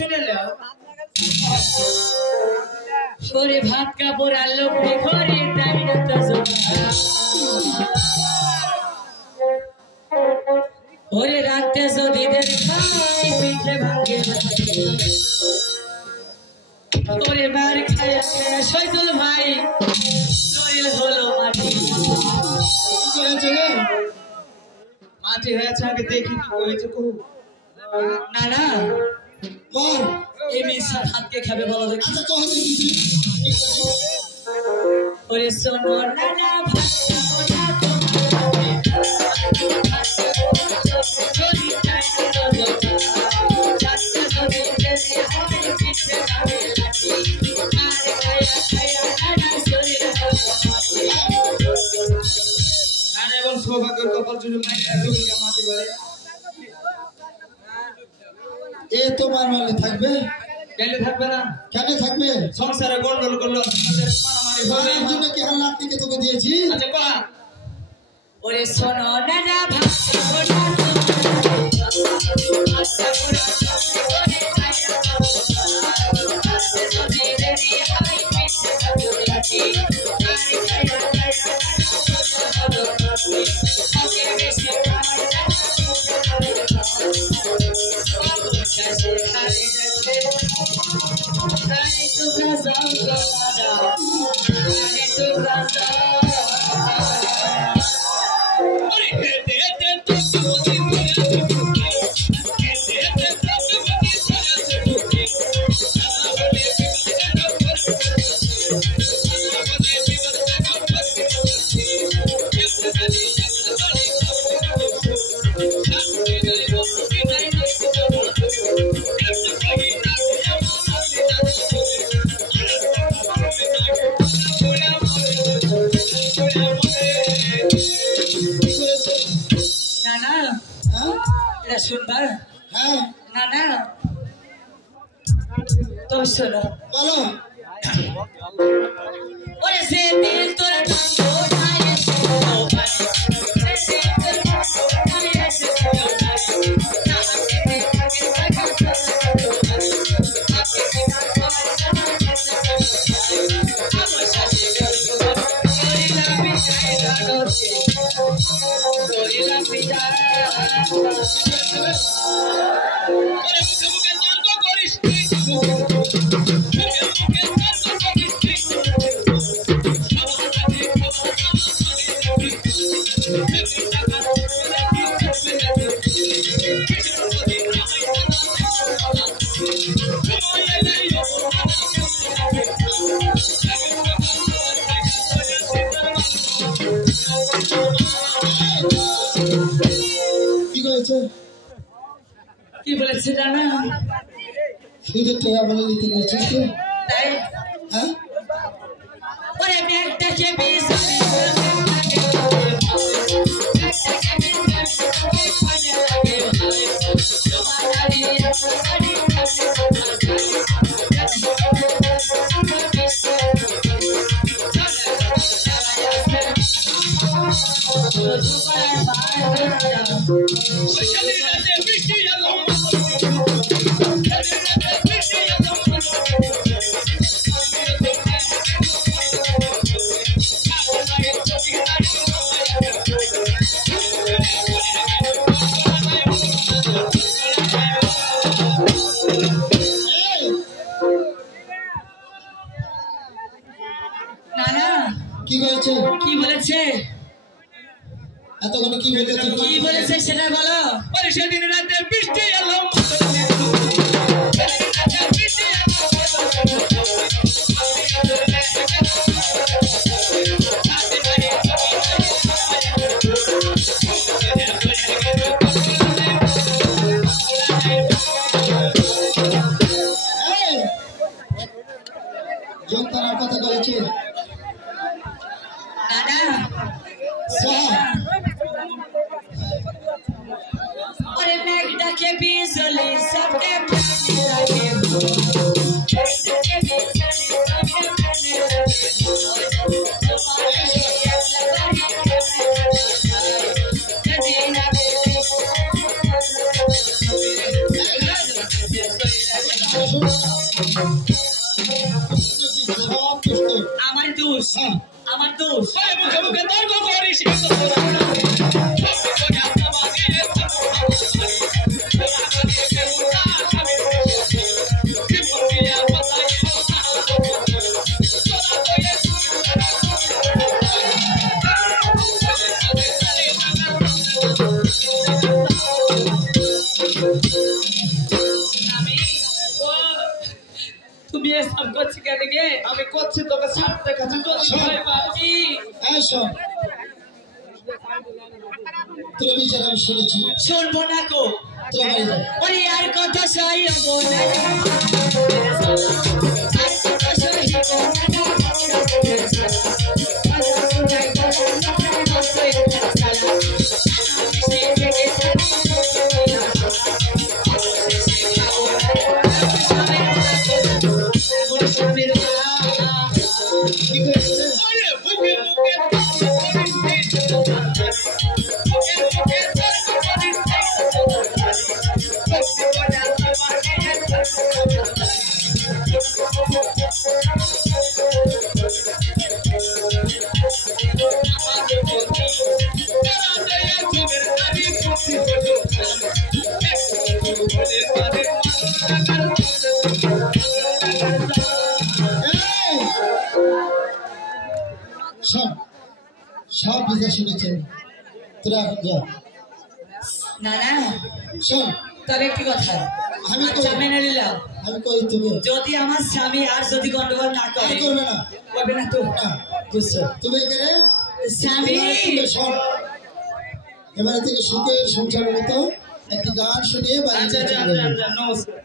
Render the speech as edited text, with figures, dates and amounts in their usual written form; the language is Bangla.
শুনে নাও ওরে ভাত কাপড় আলো ঘরে তাই না তো ওরে রাতে যদি দেখাই পিঠে ভাঙে ওরে বার খায়া খায়া শৈতুল ভাই শরীর হলো মাটি চলে মাটি হয়েছে আগে দেখি কি হয়েছে খুব না না বল এই মিশা হাতকে খাবে বলো দেখি আচ্ছা কহ দিছি ওরে শোনো না না ভাত সৌভাগ্যের কপাল জুড়ে মাটি বলে এ তোমার মালে থাকবে কেন থাকবে না কেন থাকবে সংসারে গন্ডল করলো মারামারি জন্য কি হাল্লা থেকে তোকে দিয়েছি আচ্ছা কহ ওরে শোনো না না ভাত শুনবার হ্যাঁ না না তো শোনো বলো ওরে সে দিল তোর কি বলেছে জানা সুদের টাকা বলে দিতে বলছিস তো তাই হ্যাঁ ওরে ব্যাগটাকে বেশ কি বলেছে এতক্ষণ কি বলেছে সেটা বলো সেদিন রাতে বৃষ্টি এলো যন্ত্রণার কথা বলেছে अरे मैगडा के बीजले सबके पानी लगे के बीजले सबके पानी लगे আমার দোষ আমার দোষ মুখে তর্ক করিস তুমি এসব করছি কেন গে আমি করছি তোকে সাপ দেখাচ্ছি তো তোর বিচার আমি শুনেছি শুনবো না কো ওরে আর কথা সইব না আর কথা সইব সব বিষয় শুনেছেন তোরা যা না না শোন তবে একটি কথা আমি মেনে নিলাম আমি কই তোকে যদি আমার স্বামী আর যদি গন্ডগোল না করে করবে না করবে না তো বুঝছো তুমি এখানে স্বামী শোন এবারে থেকে সুখের সংসারের মতো একটি গান শুনিয়ে বাড়ি আচ্ছা নমস্কার